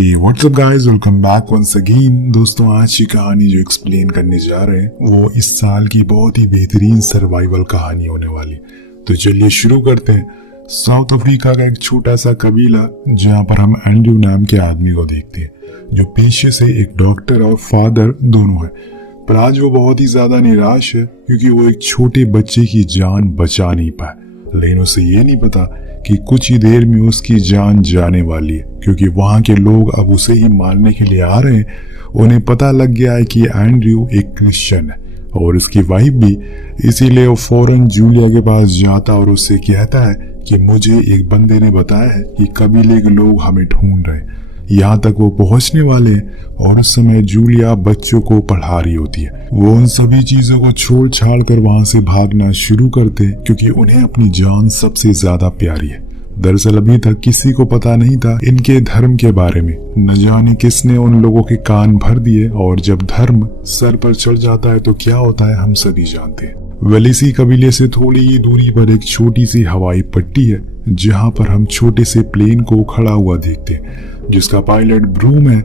WhatsApp guys, welcome back once again. दोस्तों, आज की कहानी जो एक्सप्लेन करने जा रहे हैं वो इस साल की बहुत ही बेहतरीन सर्वाइवल कहानी होने वाली। तो चलिए शुरू करते हैं। साउथ अफ्रीका का एक छोटा सा कबीला जहाँ पर हम एंड्रयू नाम के आदमी को देखते हैं, जो पेशे से एक डॉक्टर और फादर दोनों है। पर आज वो बहुत ही ज्यादा निराश है क्योंकि वो एक छोटे बच्चे की जान बचा नहीं पाए। लेकिन उसे ये नहीं पता कि कुछ ही देर में उसकी जान जाने वाली है, क्योंकि वहां के लोग अब उसे ही मारने के लिए आ रहे हैं। उन्हें पता लग गया है कि एंड्रयू एक क्रिश्चियन है और उसकी वाइफ भी, इसीलिए वो फौरन जूलिया के पास जाता और उससे कहता है कि मुझे एक बंदे ने बताया है कि कबीले के लोग हमें ढूंढ रहे हैं। यहाँ तक वो पहुंचने वाले हैं और उस समय जूलिया बच्चों को पढ़ा रही होती है। वो उन सभी चीजों को छोड़ छाड़ कर वहां से भागना शुरू करते हैं क्योंकि उन्हें अपनी जान सबसे ज्यादा प्यारी है। दरअसल अभी तक किसी को पता नहीं था इनके धर्म के बारे में। न जाने किसने उन लोगों के कान भर दिए, और जब धर्म सर पर चढ़ जाता है तो क्या होता है हम सभी जानते हैं। वेलिसी कबीले से थोड़ी ही दूरी पर एक छोटी सी हवाई पट्टी है जहां पर हम छोटे से प्लेन को खड़ा हुआ देखते हैं, जिसका पायलट ब्रूम है।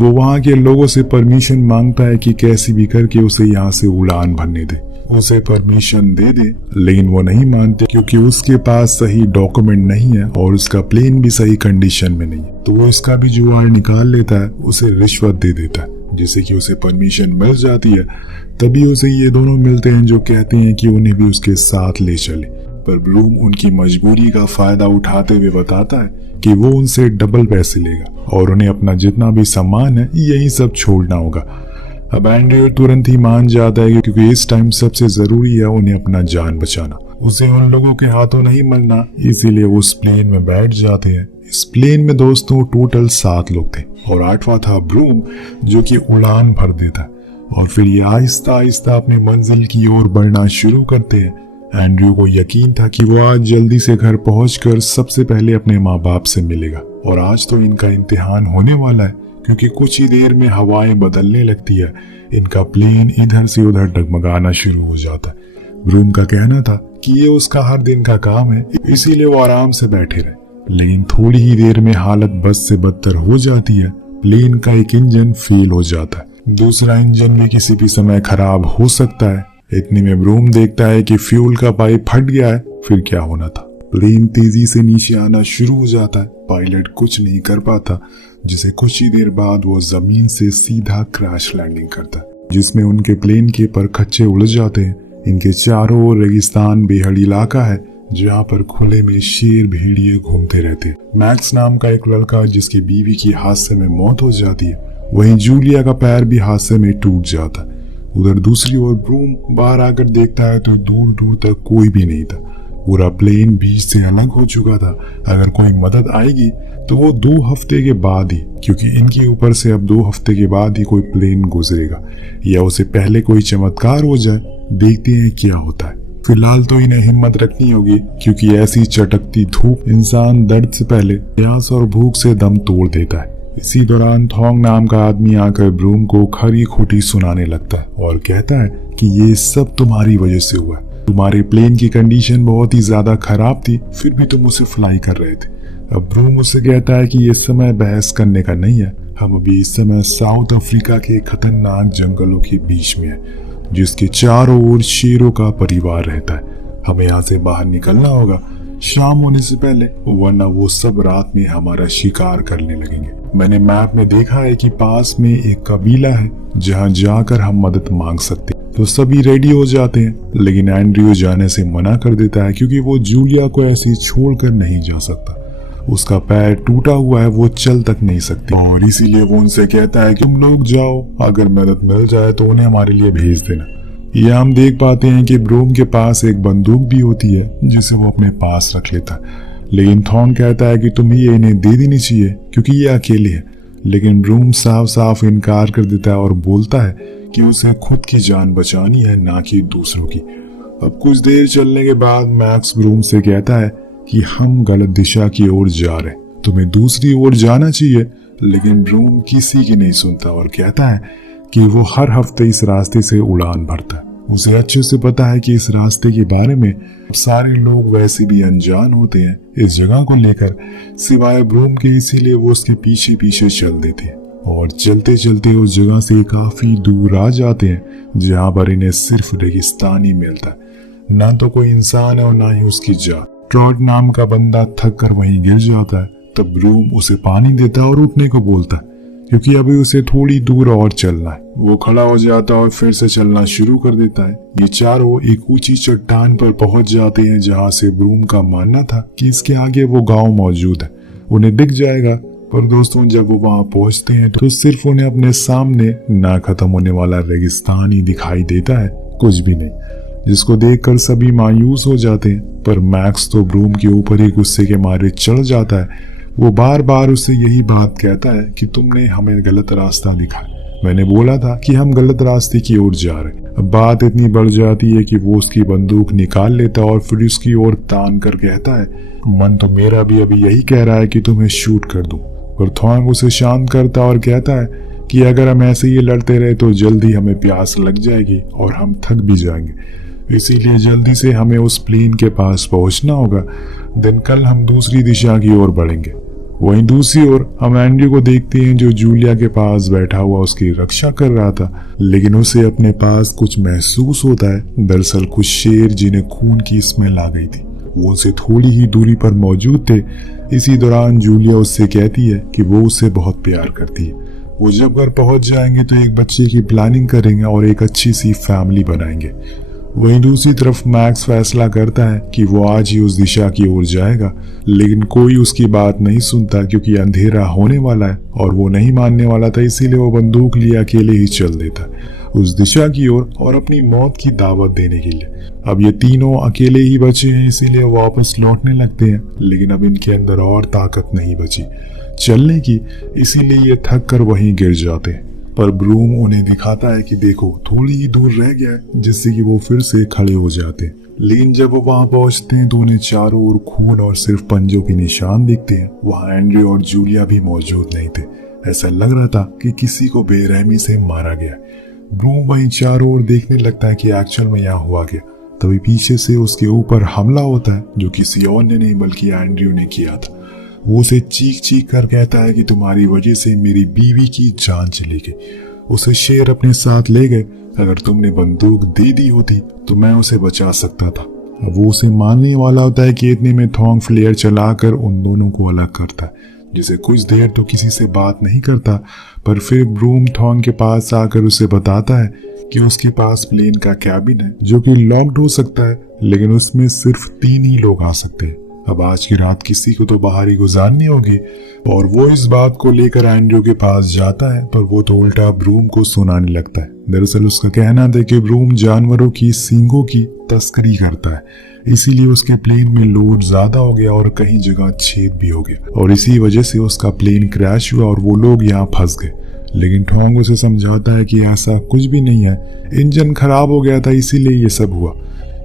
वो वहां के लोगों से परमिशन मांगता है कि कैसी भी करके उसे यहाँ से उड़ान भरने दे, उसे परमिशन दे दे। लेकिन वो नहीं मानते क्योंकि उसके पास सही डॉक्यूमेंट नहीं है और उसका प्लेन भी सही कंडीशन में नहीं है। तो वो इसका भी जुगाड़ निकाल लेता है, उसे रिश्वत दे देता है जिससे कि उसे परमिशन मिल जाती है। तभी उसे ये दोनों मिलते हैं जो कहते हैं कि उन्हें भी उसके साथ ले चले। पर ब्लूम उनकी मजबूरी का फायदा उठाते हुए बताता है कि वो उनसे डबल पैसे लेगा और उन्हें अपना जितना भी सामान है यही सब छोड़ना होगा। अब एंड्रयू तुरंत ही मान जाता है क्योंकि इस टाइम सबसे जरूरी है उन्हें अपना जान बचाना। उसे उन लोगों के हाथों नहीं मरना, इसीलिए वो उस प्लेन में बैठ जाते हैं। इस प्लेन में दोस्तों टोटल 7 लोग थे और 8वां था ब्रूम, जो कि उड़ान भर देता है। और फिर ये आहिस्ता आहिस्ता अपनी मंजिल की ओर बढ़ना शुरू करते हैं। एंड्रयू को यकीन था कि वो आज जल्दी से घर पहुंचकर सबसे पहले अपने माँ बाप से मिलेगा, और आज तो इनका इम्तिहान होने वाला है क्योंकि कुछ ही देर में हवाएं बदलने लगती है। इनका प्लेन इधर से उधर डगमगाना शुरू हो जाता है। ब्रूम का कहना था कि ये उसका हर दिन का काम है, इसीलिए वो आराम से बैठे रहे। लेकिन थोड़ी ही देर में हालत बद से बदतर हो जाती है। प्लेन का एक इंजन फेल हो जाता है, दूसरा इंजन भी किसी भी समय खराब हो सकता है। इतने में ब्रूम देखता है कि फ्यूल का पाइप फट गया है। फिर क्या होना था, प्लेन तेजी से नीचे आना शुरू हो जाता है। पायलट कुछ नहीं कर पाता, जिसे कुछ ही देर बाद वो जमीन से सीधा क्रैश लैंडिंग करता है, जिसमें उनके प्लेन के परखच्चे उड़ जाते हैं। इनके चारों ओर रेगिस्तान बेहद इलाका है जहाँ पर खुले में शेर भेड़िए घूमते रहते हैं। मैक्स नाम का एक लड़का जिसकी बीवी की हादसे में मौत हो जाती है, वहीं जूलिया का पैर भी हादसे में टूट जाता है। उधर दूसरी ओर ब्रूम बाहर आकर देखता है तो दूर दूर तक कोई भी नहीं था। पूरा प्लेन बीच से अलग हो चुका था। अगर कोई मदद आएगी तो वो 2 हफ्ते के बाद ही, क्योंकि इनके ऊपर से अब 2 हफ्ते के बाद ही कोई प्लेन गुजरेगा, या उसे पहले कोई चमत्कार हो जाए। देखते हैं क्या होता है। फिलहाल तो इन्हें हिम्मत रखनी होगी क्योंकि ऐसी चटकती धूप इंसान दर्द से पहले प्यास और भूख से दम तोड़ देता है। इसी दौरान थोंग नाम का आदमी आकर ब्रूम को खरी खोटी सुनाने लगता है और कहता है कि ये सब तुम्हारी वजह से हुआ। तुम्हारे प्लेन की कंडीशन बहुत ही ज्यादा खराब थी, फिर भी तुम उसे फ्लाई कर रहे थे। अब ब्रूम उससे कहता है कि ये समय बहस करने का नहीं है। हम अभी इस समय साउथ अफ्रीका के खतरनाक जंगलों के बीच में है, जिसके चारों ओर शेरों का परिवार रहता है। हमें यहाँ से बाहर निकलना होगा शाम होने से पहले, वरना वो सब रात में हमारा शिकार करने लगेंगे। मैंने मैप में देखा है कि पास में एक कबीला है जहाँ जाकर हम मदद मांग सकते हैं। तो सभी रेडी हो जाते हैं, लेकिन एंड्रयू जाने से मना कर देता है क्योंकि वो जूलिया को ऐसे छोड़कर नहीं जा सकता। उसका पैर टूटा हुआ है, वो चल तक नहीं सकती, और इसीलिए वो उनसे कहता है कि तुम लोग जाओ, अगर मदद मिल जाए तो उन्हें हमारे लिए भेज देना। यह हम देख पाते हैं कि ब्रूम के पास एक बंदूक भी होती है जिसे वो अपने पास रख लेता है। लेकिन थॉन कहता है कि तुम्हें ये इन्हें दे देनी चाहिए क्योंकि ये अकेले है। लेकिन ब्रूम साफ साफ इनकार कर देता है और बोलता है कि उसे खुद की जान बचानी है, ना कि दूसरों की। अब कुछ देर चलने के बाद मैक्स ब्रूम से कहता है कि हम गलत दिशा की ओर जा रहे हैं, तुम्हें दूसरी ओर जाना चाहिए। लेकिन ब्रूम किसी की नहीं सुनता और कहता है कि वो हर हफ्ते इस रास्ते से उड़ान भरता है उसे अच्छे से पता है कि इस रास्ते के बारे में सारे लोग वैसे भी अनजान होते हैं इस जगह को लेकर, सिवाय ब्रूम के, इसीलिए वो उसके पीछे पीछे चल देते हैं और चलते चलते उस जगह से काफी दूर आ जाते हैं जहाँ पर इन्हें सिर्फ रेगिस्तान ही मिलता है। ना तो कोई इंसान है और ना ही उसकी जात। ट्रॉट नाम का बंदा थक कर वहीं गिर जाता है। तब ब्रूम उसे पानी देता है और उठने को बोलता है क्योंकि अभी उसे थोड़ी दूर और चलना है। वो खड़ा हो जाता है और फिर से चलना शुरू कर देता है। ये चारों एक ऊंची चट्टान पर पहुंच जाते हैं जहां से ब्रूम का मानना था कि इसके आगे वो गांव मौजूद है, उन्हें दिख जाएगा। पर दोस्तों जब वो वहां पहुंचते हैं तो सिर्फ उन्हें अपने सामने ना खत्म होने वाला रेगिस्तान ही दिखाई देता है, कुछ भी नहीं, जिसको देखकर सभी मायूस हो जाते हैं। पर मैक्स तो ब्रूम के ऊपर ही गुस्से के मारे चढ़ जाता है। वो बार बार उससे यही बात कहता है कि तुमने हमें गलत रास्ता दिखाया, मैंने बोला था कि हम गलत रास्ते की ओर जा रहे हैं। अब बात इतनी बढ़ जाती है कि वो उसकी बंदूक निकाल लेता और फिर उसकी ओर तान कर कहता है, मन तो मेरा भी अभी यही कह रहा है कि तुम्हें शूट कर दूं। पर थॉन्ग उसे शांत करता और कहता है कि अगर हम ऐसे ही लड़ते रहे तो जल्दी हमें प्यास लग जाएगी और हम थक भी जाएंगे, इसीलिए जल्दी से हमें उस प्लेन के पास पहुंचना होगा। दिन कल हम दूसरी दिशा की ओर बढ़ेंगे। वहीं दूसरी ओर हम एंड्रयू को देखते हैं जो जूलिया के पास बैठा हुआ उसकी रक्षा कर रहा था, लेकिन उसे अपने पास कुछ महसूस होता है। दरअसल कुछ शेर जिन्हें खून की स्मेल आ गई थी वो उनसे थोड़ी ही दूरी पर मौजूद थे। इसी दौरान जूलिया उससे कहती है कि वो उससे बहुत प्यार करती है। वो जब घर पहुंच जाएंगे तो एक बच्चे की प्लानिंग करेंगे और एक अच्छी सी फैमिली बनाएंगे। वहीं दूसरी तरफ मैक्स फैसला करता है कि वो आज ही उस दिशा की ओर जाएगा, लेकिन कोई उसकी बात नहीं सुनता क्योंकि अंधेरा होने वाला है और वो नहीं मानने वाला था, इसीलिए वो बंदूक लिए अकेले ही चल देता है उस दिशा की ओर और अपनी मौत की दावत देने के लिए। अब ये तीनों अकेले ही बचे हैं, इसीलिए वापस लौटने लगते हैं, लेकिन अब इनके अंदर और ताकत नहीं बची चलने की, इसीलिए ये थक कर वहीं गिर जाते हैं। पर ब्रूम उन्हें दिखाता है कि देखो थोड़ी ही दूर रह गया है, जिससे कि वो फिर से खड़े हो जाते हैं। लेकिन जब वो वहां पहुंचते हैं तो उन्हें चारों ओर खून और सिर्फ पंजों के निशान दिखते हैं। वहां एंड्रयू और जूलिया भी मौजूद नहीं थे। ऐसा लग रहा था कि किसी को बेरहमी से मारा गया। ब्रूम वहीं चारों ओर देखने लगता है कि एक्चुअल में यहाँ हुआ क्या। तभी पीछे से उसके ऊपर हमला होता है जो किसी और ने नहीं बल्कि एंड्रयू ने किया था। वो उसे चीख चीख कर कहता है कि तुम्हारी वजह से मेरी बीवी की जान चली गई, उसे शेर अपने साथ ले गए, अगर तुमने बंदूक दे दी होती तो मैं उसे बचा सकता था। अब वो उसे मानने वाला होता है कि इतने में थॉन्ग फ्लेयर चलाकर उन दोनों को अलग करता है, जिसे कुछ देर तो किसी से बात नहीं करता। पर फिर ब्रूम थॉन्ग के पास आकर उसे बताता है कि उसके पास प्लेन का कैबिन है जो कि लॉक्ड हो सकता है, लेकिन उसमें सिर्फ 3 ही लोग आ सकते हैं। अब आज की रात किसी को तो बाहर ही गुजारनी होगी। और वो इस बात को लेकर एंड्रयू के पास जाता है, पर वो तो उल्टा ब्रूम को सुनाने लगता है। दरअसल उसका कहना था कि ब्रूम जानवरों की सींगों की तस्करी करता है, इसीलिए उसके प्लेन में लोड ज्यादा हो गया और कहीं जगह छेद भी हो गया और इसी वजह से उसका प्लेन क्रैश हुआ और वो लोग यहाँ फंस गए। लेकिन थॉन्ग उसे समझाता है कि ऐसा कुछ भी नहीं है, इंजन खराब हो गया था इसीलिए ये सब हुआ।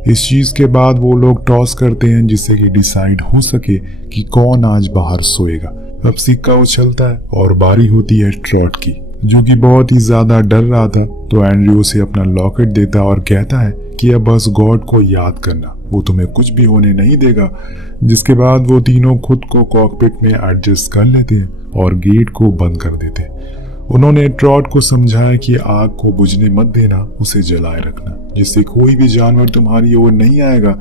इस चीज के बाद वो लोग टॉस करते हैं जिससे कि डिसाइड हो सके कि कौन आज बाहर सोएगा। अब सिक्का उछलता है और बारी होती है ट्रॉट की, जो कि बहुत ही ज्यादा डर रहा था। तो एंड्रयू उसे अपना लॉकेट देता है और कहता है कि अब बस गॉड को याद करना, वो तुम्हें कुछ भी होने नहीं देगा। जिसके बाद वो तीनों खुद को कॉकपिट में एडजस्ट कर लेते हैं और गेट को बंद कर देते हैं। उन्होंने ट्रॉट को समझाया कि आग को बुझने मत देना, उसे जलाए रखना, जिससे कोई भी जानवर तुम्हारी ओर नहीं आएगा।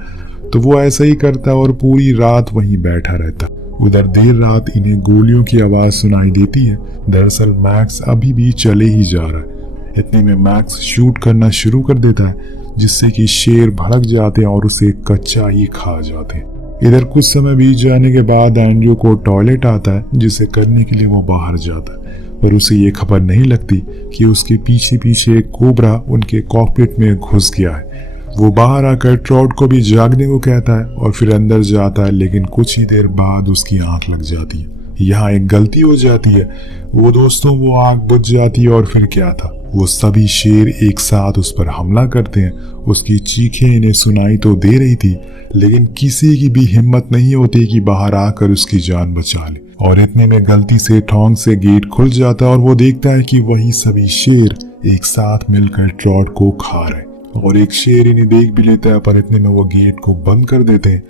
तो वो ऐसा ही करता और पूरी रात वहीं बैठा रहता। उधर देर रात इन्हें गोलियों की आवाज सुनाई देती है। दरअसल मैक्स अभी भी चले ही जा रहा है। इतने में मैक्स शूट करना शुरू कर देता है, जिससे कि शेर भड़क जाते हैं और उसे कच्चा ही खा जाते हैं। इधर कुछ समय बीत जाने के बाद एंड्रयू को टॉयलेट आता है, जिसे करने के लिए वो बाहर जाता है, पर उसे ये खबर नहीं लगती कि उसके पीछे पीछे एक कोबरा उनके कॉकपिट में घुस गया है। वो बाहर आकर ट्रॉट को भी जागने को कहता है और फिर अंदर जाता है, लेकिन कुछ ही देर बाद उसकी आंख लग जाती है। यहाँ एक गलती हो जाती है। वो आग बुझ जाती है और फिर क्या था, वो सभी शेर एक साथ उस पर हमला करते हैं। उसकी चीखें इन्हें सुनाई तो दे रही थी, लेकिन किसी की भी हिम्मत नहीं होती कि बाहर आकर उसकी जान बचा ले। और इतने में गलती से थॉन्ग से गेट खुल जाता है और वो देखता है कि वही सभी शेर एक साथ मिलकर ट्रॉट को खा रहे। और एक शेर इन्हें देख भी लेता है, पर इतने में वो गेट को बंद कर देते हैं।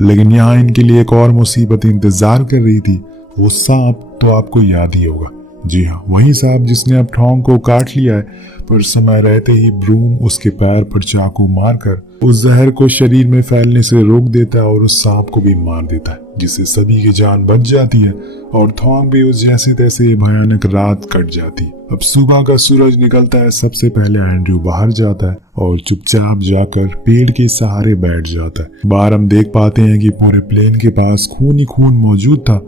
लेकिन यहाँ इनके लिए एक और मुसीबत इंतजार कर रही थी। वो सांप तो आपको याद ही होगा, जी हाँ, वही सांप जिसने अब टॉम को काट लिया है। पर समय रहते ही ब्रूम उसके पैर पर चाकू मारकर उस जहर को शरीर में फैलने से रोक देता है और उस सांप को भी मार देता है, जिससे सभी की जान बच जाती है और थॉम भी उस जैसे तैसे भयानक रात कट जाती है। अब सुबह का सूरज निकलता है। सबसे पहले एंड्रयू बाहर जाता है और चुपचाप जाकर पेड़ के सहारे बैठ जाता है। बाहर हम देख पाते हैं कि पूरे प्लेन के पास खून ही खून मौजूद था।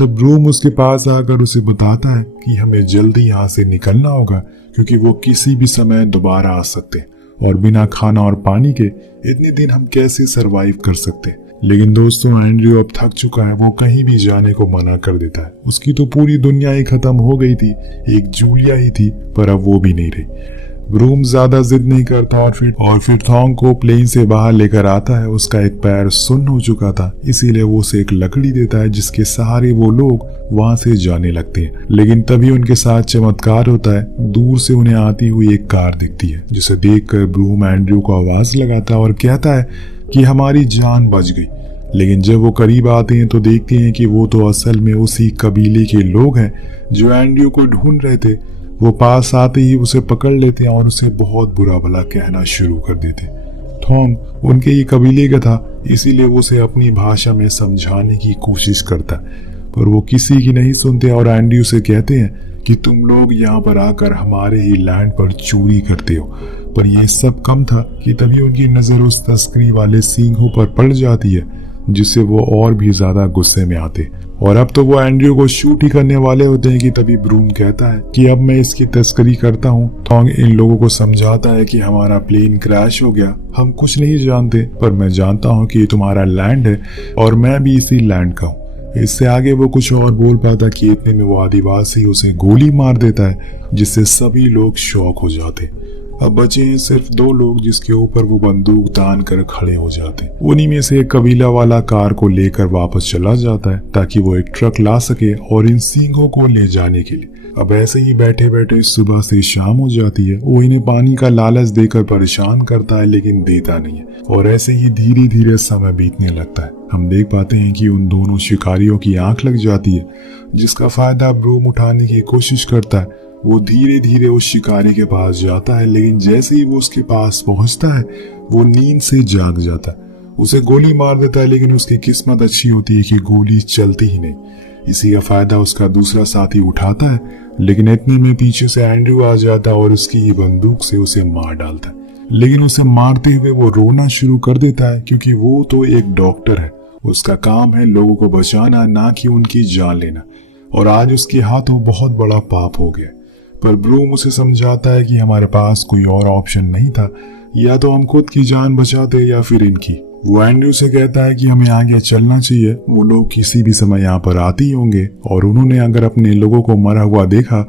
तब ब्रूम उसके पास आकर उसे बताता है कि हमें जल्दी यहाँ से निकलना होगा, क्योंकि वो किसी भी समय दोबारा आ सकते हैं और बिना खाना और पानी के इतने दिन हम कैसे सरवाइव कर सकते हैं। लेकिन दोस्तों, एंड्रयू अब थक चुका है। वो कहीं भी जाने को मना कर देता है। उसकी तो पूरी दुनिया ही खत्म हो गई थी, एक जूलिया ही थी, पर अब वो भी नहीं रही। ब्रूम ज्यादा जिद नहीं करता और फिर थॉन्ग को प्लेन से बाहर लेकर आता है। उसका एक पैर सुन्न हो चुका था, इसीलिए वो उसे एक लकड़ी देता है जिसके सहारे वो लोग वहां से जाने लगते हैं। लेकिन तभी उनके साथ चमत्कार होता है। दूर से उन्हें आती हुई एक कार दिखती है, जिसे देखकर ब्रूम एंड्रयू को आवाज लगाता है और कहता है कि हमारी जान बच गई। लेकिन जब वो करीब आते हैं तो देखते हैं कि वो तो असल में उसी कबीले के लोग हैं जो एंड्रयू को ढूंढ रहे थे। वो पास आते ही उसे पकड़ लेते हैं और उसे बहुत बुरा भला कहना शुरू कर देते। थॉम उनके ही कबीले का था, इसीलिए वो उसे अपनी भाषा में समझाने की कोशिश करता, पर वो किसी की नहीं सुनते और एंड्रयू से कहते हैं कि तुम लोग यहाँ पर आकर हमारे ही लैंड पर चोरी करते हो। पर यह सब कम था कि तभी उनकी नजर उस तस्करी वाले सींगों पर पड़ जाती है, जिससे वो और भी ज्यादा गुस्से में आते। और अब तो वो एंड्रयू को शूट ही करने वाले होते हैं कि तभी ब्रूम कहता है कि अब मैं इसकी तस्करी करता हूँ। थॉन्ग इन लोगों को समझाता है कि हमारा प्लेन क्रैश हो गया, हम कुछ नहीं जानते, पर मैं जानता हूँ कि ये तुम्हारा लैंड है और मैं भी इसी लैंड का हूँ। इससे आगे वो कुछ और बोल पाता कि इतने में वो आदिवासी उसे गोली मार देता है, जिससे सभी लोग शॉक हो जाते। अब बचे हैं सिर्फ 2 लोग जिसके ऊपर वो बंदूक तान कर खड़े हो जाते। उन्हीं में से एक कबीला वाला कार को लेकर वापस चला जाता है ताकि वो एक ट्रक ला सके और इन सींगों को ले जाने के लिए। अब ऐसे ही बैठे बैठे सुबह से शाम हो जाती है। वो इन्हें पानी का लालच देकर परेशान करता है, लेकिन देता नहीं है और ऐसे ही धीरे धीरे समय बीतने लगता है। हम देख पाते हैं कि उन दोनों शिकारियों की आंख लग जाती है, जिसका फायदा ब्रूम उठाने की कोशिश करता है। वो धीरे धीरे उस शिकारी के पास जाता है, लेकिन जैसे ही वो उसके पास पहुंचता है वो नींद से जाग जाता है। उसे गोली मार देता है, लेकिन उसकी किस्मत अच्छी होती है कि गोली चलती ही नहीं। इसी का फायदा उसका दूसरा साथी उठाता है, लेकिन इतने में पीछे से एंड्रयू आ जाता है और उसकी ही बंदूक से उसे मार डालता है। लेकिन उसे मारते हुए वो रोना शुरू कर देता है, क्योंकि वो तो एक डॉक्टर है। उसका काम है लोगों को बचाना, ना कि उनकी जान लेना। और आज उसके हाथों बहुत बड़ा पाप हो गया। पर ब्रूम उसे समझाता है कि हमारे पास कोई और ऑप्शन नहीं था, या तो हम खुद की जान बचाते या फिर इनकी। वो एंड्रयू से कहता है कि हमें आगे चलना चाहिए, वो लोग किसी भी समय यहाँ पर आते ही होंगे और उन्होंने अगर अपने लोगों को मरा हुआ देखा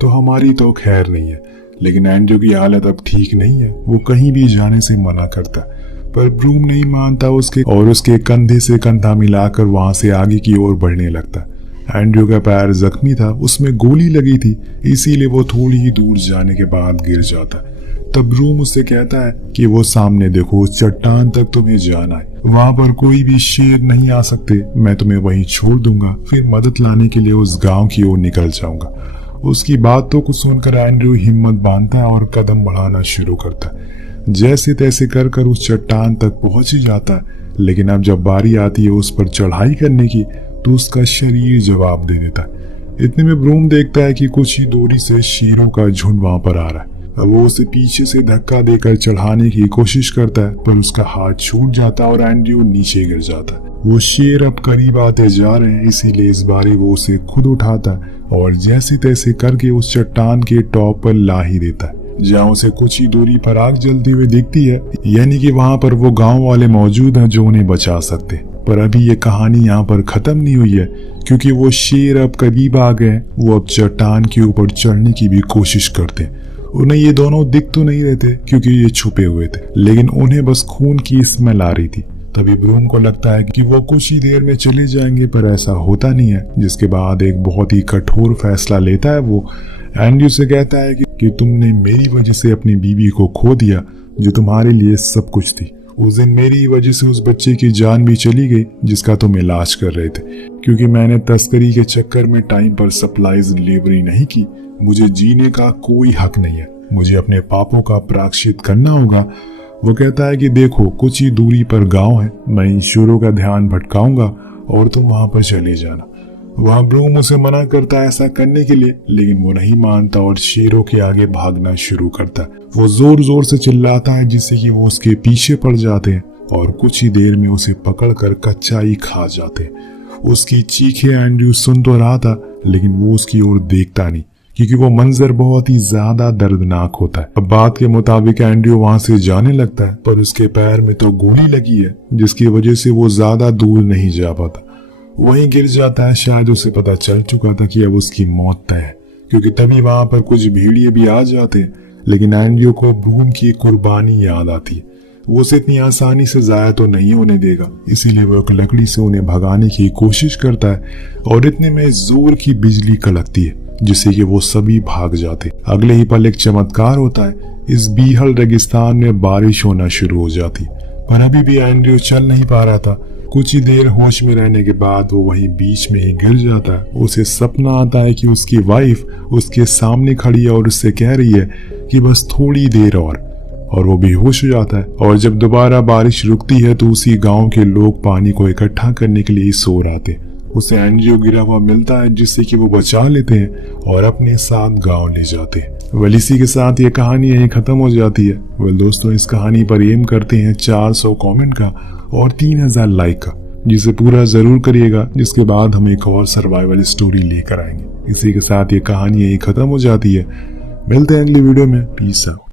तो हमारी तो खैर नहीं है। लेकिन एंड्रयू की हालत अब ठीक नहीं है, वो कहीं भी जाने से मना करता, पर ब्रूम नहीं मानता उसके कंधे से कंधा मिलाकर वहां से आगे की ओर बढ़ने लगता। एंड्रयू का पैर जख्मी था, उसमें गोली लगी थी, इसीलिए वो थोड़ी ही दूर जाने के बाद गिर जाता। तब ब्रूम उससे कहता है कि वो सामने देखो, उस चट्टान तक तुम्हें जाना है, वहां पर कोई भी शेर नहीं आ सकते, मैं तुम्हें वहीं छोड़ दूंगा, फिर मदद लाने के लिए उस गांव की ओर निकल जाऊंगा। उसकी बातों को सुनकर एंड्रयू हिम्मत बांधता है और कदम बढ़ाना शुरू करता है। जैसे तैसे कर उस चट्टान तक पहुंच ही जाता है, लेकिन अब जब बारी आती है उस पर चढ़ाई करने की तो उसका शरीर जवाब दे देता है। इतने में ब्रूम देखता है कि कुछ ही दूरी से शेरों का झुंड वहां पर आ रहा है। अब वो उसे पीछे से धक्का देकर चढ़ाने की कोशिश करता है, पर उसका हाथ छूट जाता है और एंड्रयू नीचे गिर जाता है। वो शेर अब करीब आते जा रहे हैं, इसीलिए इस बारी वो उसे खुद उठाता है और जैसे तैसे करके उस चट्टान के टॉप पर ला ही देता है, जहाँ उसे कुछ ही दूरी पर आग जलती हुई दिखती है, यानी कि वहां पर वो गांव वाले मौजूद हैं जो उन्हें बचा सकते। पर अभी ये कहानी यहाँ पर खत्म नहीं हुई है, क्योंकि वो शेर अब करीब आ गए। वो अब चट्टान के ऊपर चढ़ने की भी कोशिश करते। उन्हें ये दोनों दिख तो नहीं रहते क्योंकि ये छुपे हुए थे, लेकिन उन्हें बस खून की स्मेल आ रही थी। तभी ब्रूम को लगता है कि वो कुछ ही देर में चले जाएंगे, पर ऐसा होता नहीं है। जिसके बाद एक बहुत ही कठोर फैसला लेता है। वो एंड्रयू से कहता है कि तुमने मेरी वजह से अपनी बीवी को खो दिया जो तुम्हारे लिए सब कुछ थी। उस दिन मेरी वजह से उस बच्चे की जान भी चली गई जिसका तुम इलाज कर रहे थे, क्योंकि मैंने तस्करी के चक्कर में टाइम पर सप्लाईज डिलीवरी नहीं की। मुझे जीने का कोई हक नहीं है, मुझे अपने पापों का प्रायश्चित करना होगा। वो कहता है कि देखो कुछ ही दूरी पर गांव है, मैं इन शेरों का ध्यान भटकाऊंगा और तुम वहां पर चले जाना। वहां ब्रूम उसे मना करता है ऐसा करने के लिए, लेकिन वो नहीं मानता और शेरों के आगे भागना शुरू करता है। वो जोर जोर से चिल्लाता है जिससे कि वो उसके पीछे पड़ जाते हैं और कुछ ही देर में उसे पकड़कर कच्चा ही खा जाते हैं। उसकी चीखें एंड्रयू सुन तो रहा था, लेकिन वो उसकी ओर देखता नहीं, क्योंकि वो मंजर बहुत ही ज्यादा दर्दनाक होता है। अब बात के मुताबिक एंड्रयू वहां से जाने लगता है, पर उसके पैर में तो गोली लगी है जिसकी वजह से वो ज्यादा दूर नहीं जा पाता, वहीं गिर जाता है। शायद उसे पता चल चुका था कि अब उसकी मौत तय है, क्योंकि तभी वहां पर कुछ भेड़िए भी आ जाते हैं। लेकिन एंड्रयू को ब्रूम की कुर्बानी याद आती है, वो उसे इतनी आसानी से जाया तो नहीं होने देगा, इसीलिए वो एक लकड़ी से उन्हें भगाने की कोशिश करता है और इतने में जोर की बिजली कड़कती है जिससे कि वो सभी भाग जाते। अगले ही पल एक चमत्कार होता है, इस बीहड़ रेगिस्तान में बारिश होना शुरू हो जाती, पर अभी भी एंड्रयू चल नहीं पा रहा था। कुछ ही देर होश में रहने के बाद वो वहीं बीच में ही गिर जाता है। उसे सपना आता है कि उसकी वाइफ उसके सामने खड़ी है और उससे कह रही है कि बस थोड़ी देर और वो बेहोश हो जाता है। और जब दोबारा बारिश रुकती है तो उसी गांव के लोग पानी को इकट्ठा करने के लिए सो रहे थे। उसे एंड्रयू गिरा हुआ मिलता है जिससे कि वो बचा लेते हैं और अपने साथ गांव ले जाते हैं। वेल इसी के साथ ये कहानी यहीं खत्म हो जाती है। वेल दोस्तों, इस कहानी पर एम करते हैं 400 कमेंट का और 3000 लाइक का, जिसे पूरा जरूर करिएगा, जिसके बाद हम एक और सर्वाइवल स्टोरी लेकर आएंगे। इसी के साथ ये कहानी यहीं खत्म हो जाती है। मिलते हैं अगली वीडियो में। Peace out.